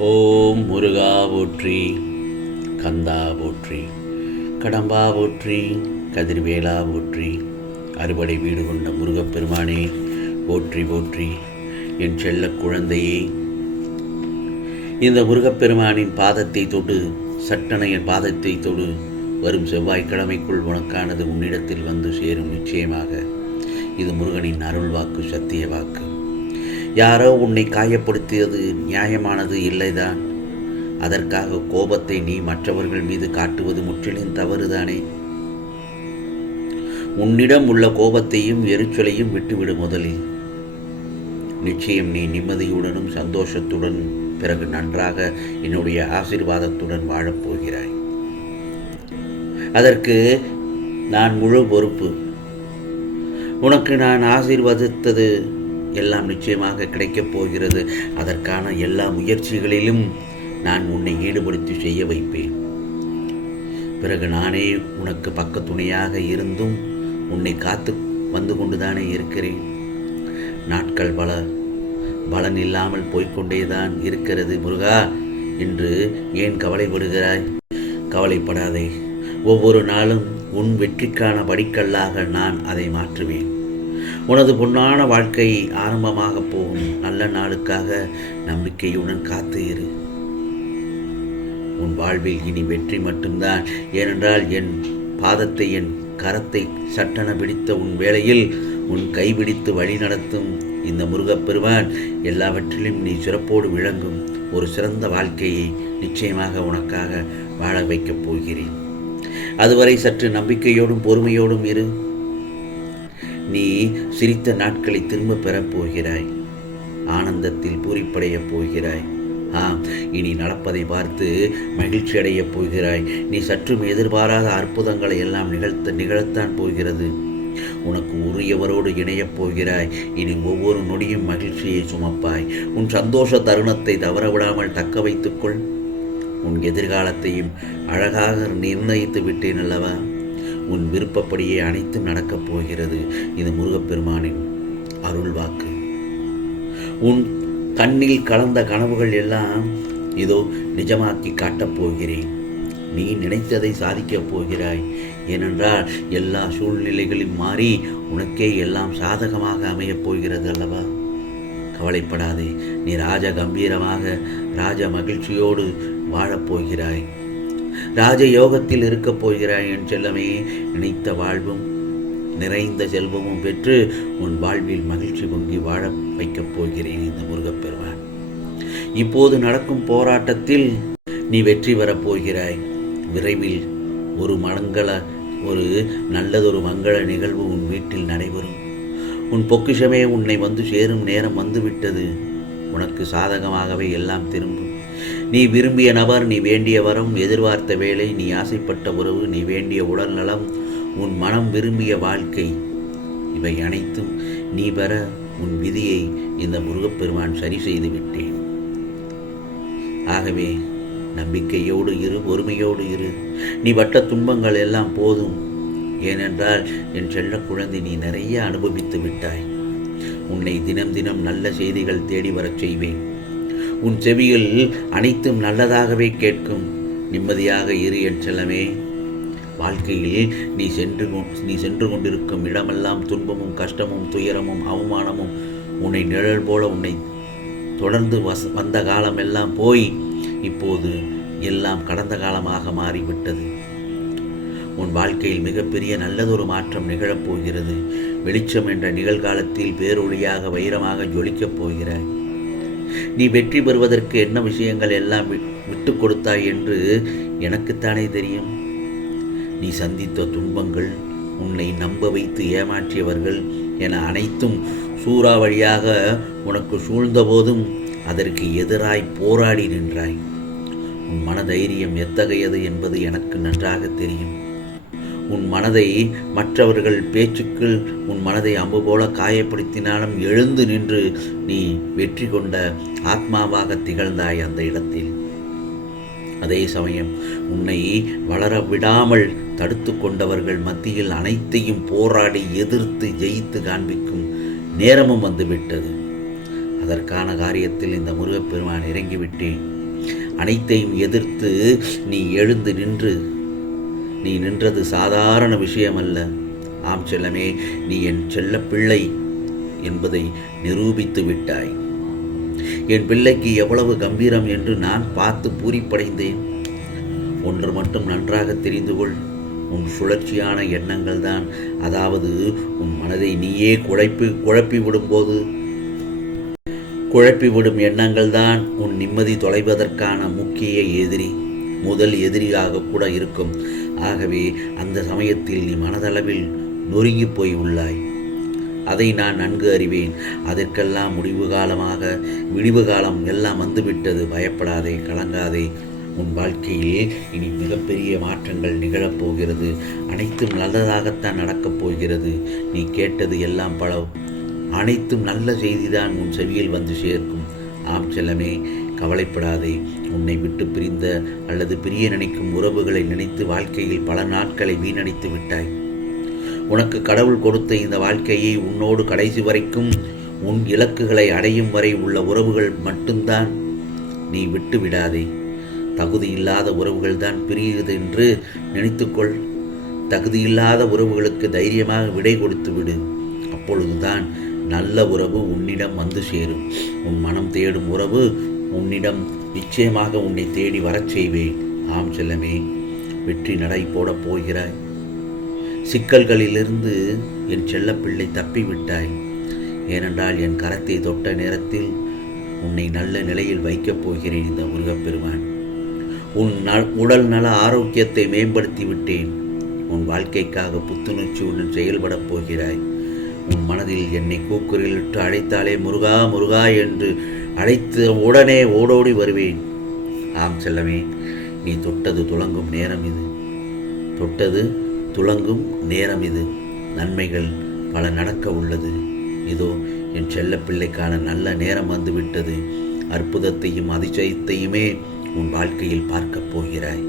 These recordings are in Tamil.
ஓம் முருகா போற்றி, கந்தா போற்றி, கடம்பா போற்றி, கதிர்வேலா போற்றி, அறுபடை வீடு கொண்ட முருகப்பெருமானே போற்றி போற்றி. என் செல்ல குழந்தையே, இந்த முருகப்பெருமானின் பாதத்தை தொடு, சட்டென என் பாதத்தை தொடு. வரும் செவ்வாய்க்கிழமைக்குள் உனக்கானது உன்னிடத்தில் வந்து சேரும் நிச்சயமாக. இது முருகனின் அருள் வாக்கு, சத்திய வாக்கு. யாரோ உன்னை காயப்படுத்தியது நியாயமானது இல்லைதான். அதற்காக கோபத்தை நீ மற்றவர்கள் மீது காட்டுவது முற்றிலும் தவறுதானே. உன்னிடம் உள்ள கோபத்தையும் எரிச்சலையும் விட்டுவிடு முதலில். நிச்சயம் நீ நிம்மதியுடனும் சந்தோஷத்துடன், பிறகு நன்றாக என்னுடைய ஆசீர்வாதத்துடன் வாழப்போகிறாய். அதற்கு நான் முழு பொறுப்பு. உனக்கு நான் ஆசீர்வதித்தது எல்லாம் நிச்சயமாக கிடைக்கப் போகிறது. அதற்கான எல்லா முயற்சிகளிலும் நான் உன்னை ஈடுபடுத்தி செய்ய வைப்பேன். பிறகு நானே உனக்கு பக்க துணையாக இருந்தும் உன்னை காத்து வந்து கொண்டுதானே இருக்கிறேன். நாட்கள் பலன் இல்லாமல் போய்கொண்டேதான் இருக்கிறது முருகா என்று ஏன் கவலைப்படுகிறாய்? கவலைப்படாதே. ஒவ்வொரு நாளும் உன் வெற்றிக்கான படிக்கல்லாக நான் அதை மாற்றுவேன். உனது பொன்னான வாழ்க்கை ஆரம்பமாக போகும் நல்ல நாளுக்காக நம்பிக்கையுடன் காத்து இரு. உன் வாழ்வில் இனி வெற்றி மட்டும்தான். ஏனென்றால் என் பாதத்தை, என் கரத்தை சட்டென பிடித்த உன் வேளையில் உன் கைபிடித்து வழி நடத்தும் இந்த முருகப்பெருமான் எல்லாவற்றிலும் நீ சிறப்போடு விளங்கும் ஒரு சிறந்த வாழ்க்கையை நிச்சயமாக உனக்காக வாழ வைக்கப் போகிறேன். அதுவரை சற்று நம்பிக்கையோடும் பொறுமையோடும் இரு. நீ சிரித்த நாட்களை திரும்ப பெறப் போகிறாய். ஆனந்தத்தில் பூரிப்படையப் போகிறாய். இனி நடப்பதை பார்த்து மகிழ்ச்சி அடையப் போகிறாய். நீ சற்றும் எதிர்பாராத அற்புதங்களை எல்லாம் நிகழத்தான் போகிறது. உனக்கு உரியவரோடு இணையப் போகிறாய். இனி ஒவ்வொரு நொடியும் மகிழ்ச்சியை சுமப்பாய். உன் சந்தோஷ தருணத்தை தவறவிடாமல் தக்க வைத்துக்கொள். உன் எதிர்காலத்தையும் அழகாக நிர்ணயித்து விட்டேன் அல்லவா? உன் விருப்பப்படியே அனைத்தும் நடக்கப் போகிறது. இது முருகப்பெருமானின் அருள் வாக்கு. உன் கண்ணில் கலந்த கனவுகள் எல்லாம் இதோ நிஜமாக்கி காட்டப் போகிறேன். நீ நினைத்ததை சாதிக்கப் போகிறாய். ஏனென்றால் எல்லா சூழ்நிலைகளும் மாறி உனக்கே எல்லாம் சாதகமாக அமையப் போகிறது அல்லவா? கவலைப்படாதே. நீ ராஜ கம்பீரமாக, ராஜ மகிழ்ச்சியோடு வாழப்போகிறாய். ராஜ யோகத்தில் இருக்கப் போகிறாய். என் செல்லமே, நினைத்த வாழ்வும் நிறைந்த செல்வமும் பெற்று உன் வாழ்வில் மகிழ்ச்சி பொங்கி வாழ வைக்கப் போகிறேன் இந்த முருகப்பெருமான். இப்போது நடக்கும் போராட்டத்தில் நீ வெற்றி பெறப் போகிறாய். விரைவில் ஒரு நல்லதொரு மங்கள நிகழ்வு உன் வீட்டில் நடைபெறும். உன் பொக்கிஷமே உன்னை வந்து சேரும் நேரம் வந்துவிட்டது. உனக்கு சாதகமாகவே எல்லாம் திரும்பும். நீ விரும்பிய நபர், நீ வேண்டிய வரம், எதிர்பார்த்த வேலை, நீ ஆசைப்பட்ட உறவு, நீ வேண்டிய உடல் நலம், உன் மனம் விரும்பிய வாழ்க்கை, இவை அனைத்தும் நீ பெற உன் விதியை இந்த முருகப்பெருமான் சரி செய்து விட்டேன். ஆகவே நம்பிக்கையோடு இரு, பொறுமையோடு இரு. நீ பட்ட துன்பங்கள் எல்லாம் போதும். ஏனென்றால் என் செல்ல குழந்தை, நீ நிறைய அனுபவித்து விட்டாய். உன்னை தினம் தினம் நல்ல செய்திகள் தேடி வரச் செய்வேன். உன் செவியில் அனைத்தும் நல்லதாகவே கேட்கும். நிம்மதியாக இரு என் செல்லமே. வாழ்க்கையில் நீ சென்று கொண்டிருக்கும் இடமெல்லாம் துன்பமும் கஷ்டமும் துயரமும் அவமானமும் உன்னை நிழல் போல உன்னை தொடர்ந்து வந்த காலமெல்லாம் போய் இப்போது எல்லாம் கடந்த காலமாக மாறிவிட்டது. உன் வாழ்க்கையில் மிகப்பெரிய நல்லதொரு மாற்றம் நிகழப்போகிறது. வெளிச்சம் என்ற நிகழ்காலத்தில் பேரொளியாக, வைரமாக ஜொலிக்கப் போகிறாய். நீ வெற்றி பெறுவதற்கு என்ன விஷயங்கள் எல்லாம் விட்டு கொடுத்தாய் என்று எனக்குத்தானே தெரியும். நீ சந்தித்த துன்பங்கள், உன்னை நம்ப வைத்து ஏமாற்றியவர்கள் என அனைத்தும் சூறாவளியாக உனக்கு சூழ்ந்தபோதும் அதற்கு எதிராய் போராடி நின்றாய். உன் மனதைரியம் எத்தகையது என்பது எனக்கு நன்றாக தெரியும். உன் மனதை மற்றவர்கள் பேச்சுக்கள் உன் மனதை அம்பு போல காயப்படுத்தினாலும் எழுந்து நின்று நீ வெற்றி கொண்ட ஆத்மாவாக திகழ்ந்தாய் அந்த இடத்தில். அதே சமயம் உன்னை வளர விடாமல் தடுத்து கொண்டவர்கள் மத்தியில் அனைத்தையும் போராடி எதிர்த்து ஜெயித்து காண்பிக்கும் நேரமும் வந்துவிட்டது. அதற்கான காரியத்தில் இந்த முருகப்பெருமான் இறங்கிவிட்டேன். அனைத்தையும் எதிர்த்து நீ நின்றது சாதாரண விஷயமல்ல. ஆம் செல்லமே, நீ என் செல்ல பிள்ளை என்பதை நிரூபித்து விட்டாய். என் பிள்ளைக்கு எவ்வளவு கம்பீரம் என்று நான் பார்த்து பூரிப்படைந்தேன். ஒன்று மட்டும் நன்றாக தெரிந்து கொள், உன் சுழற்சியான எண்ணங்கள் தான், அதாவது உன் மனதை நீயே குழப்பிவிடும் எண்ணங்கள் தான் உன் நிம்மதி தொலைவதற்கான முக்கிய முதல் எதிரியாக கூட இருக்கும். ஆகவே அந்த சமயத்தில் நீ மனதளவில் நொறுங்கி போய் உள்ளாய். அதை நான் நன்கு அறிவேன். அதற்கெல்லாம் விடிவு காலம் எல்லாம் வந்துவிட்டது. பயப்படாதே, கலங்காதே. உன் வாழ்க்கையில் இனி மிகப்பெரிய மாற்றங்கள் நிகழப்போகிறது. அனைத்தும் நல்லதாகத்தான் நடக்கப் போகிறது. நீ கேட்டது எல்லாம் அனைத்தும் நல்ல செய்திதான் உன் செவியில் வந்து சேர்க்கும். ஆம் செல்லமே, கவலைப்படாதே. உன்னை விட்டு பிரிந்த அல்லது பிரிய நினைக்கும் உறவுகளை நினைத்து வாழ்க்கையில் பல நாட்களை வீணடித்து விட்டாய். உனக்கு கடவுள் கொடுத்த இந்த வாழ்க்கையை உன்னோடு கடைசி வரைக்கும் உன் இலக்குகளை அடையும் வரை உள்ள உறவுகள் மட்டும்தான். நீ விட்டு விடாதே. தகுதியில்லாத உறவுகள் தான் பிரியுது என்று நினைத்துக்கொள். தகுதியில்லாத உறவுகளுக்கு தைரியமாக விடை கொடுத்து விடு. அப்பொழுதுதான் நல்ல உறவு உன்னிடம் வந்து சேரும். உன் மனம் தேடும் உறவு உன்னிடம் நிச்சயமாக உன்னை தேடி வரச் செய்வேன். ஆம் செல்லமே, வெற்றி நடை போடப் போகிறாய். சிக்கல்களிலிருந்து என் செல்லப்பிள்ளை தப்பிவிட்டாய். ஏனென்றால் என் கரத்தை தொட்ட நேரத்தில் உன்னை நல்ல நிலையில் வைக்கப் போகிறேன். இந்த முருகப்பெருமான் உன் உடல் நல ஆரோக்கியத்தை மேம்படுத்தி விட்டேன். உன் வாழ்க்கைக்காக புத்துணர்ச்சியுடன் செயல்படப் போகிறாய். உன் மனதில் என்னை கூக்குரலிட்டு அழைத்தாலே முருகா முருகா என்று அழைத்து உடனே ஓடோடி வருவேன். ஆம் செல்லமே, நீ தொட்டது துலங்கும் நேரம் இது. நன்மைகள் பல நடக்க உள்ளது. இதோ என் செல்ல பிள்ளைக்கான நல்ல நேரம் வந்துவிட்டது. அற்புதத்தையும் அதிசயத்தையுமே உன் வாழ்க்கையில் பார்க்கப் போகிறாய்.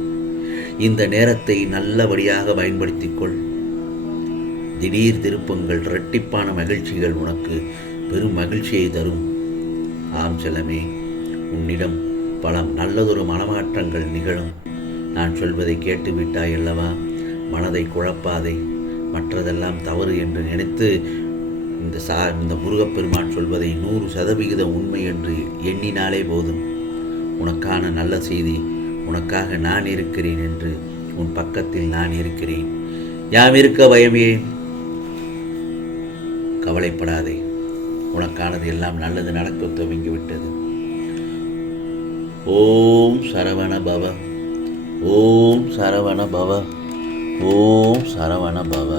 இந்த நேரத்தை நல்லபடியாக பயன்படுத்திக்கொள். திடீர் திருப்பங்கள், இரட்டிப்பான மகிழ்ச்சிகள் உனக்கு பெரும் மகிழ்ச்சியை தரும். ஆம் செல்லமே, உன்னிடம் பல நல்லதொரு மனமாற்றங்கள் நிகழும். நான் சொல்வதை கேட்டுவிட்டாய் அல்லவா? மனதை குழப்பாதே. மற்றதெல்லாம் தவறு என்று நினைத்து இந்த முருகப்பெருமான் சொல்வதை 100% உண்மை என்று எண்ணினாலே போதும். உனக்கான நல்ல செய்தி, உனக்காக நான் இருக்கிறேன் என்று உன் பக்கத்தில் நான் இருக்கிறேன். யாம் இருக்க பயமே, கவலைப்படாதே. உனக்கானது எல்லாம் நல்லது நடக்க துவங்கிவிட்டது. ஓம் சரவண பவ, ஓம் சரவண பவ, ஓம் சரவண பவ.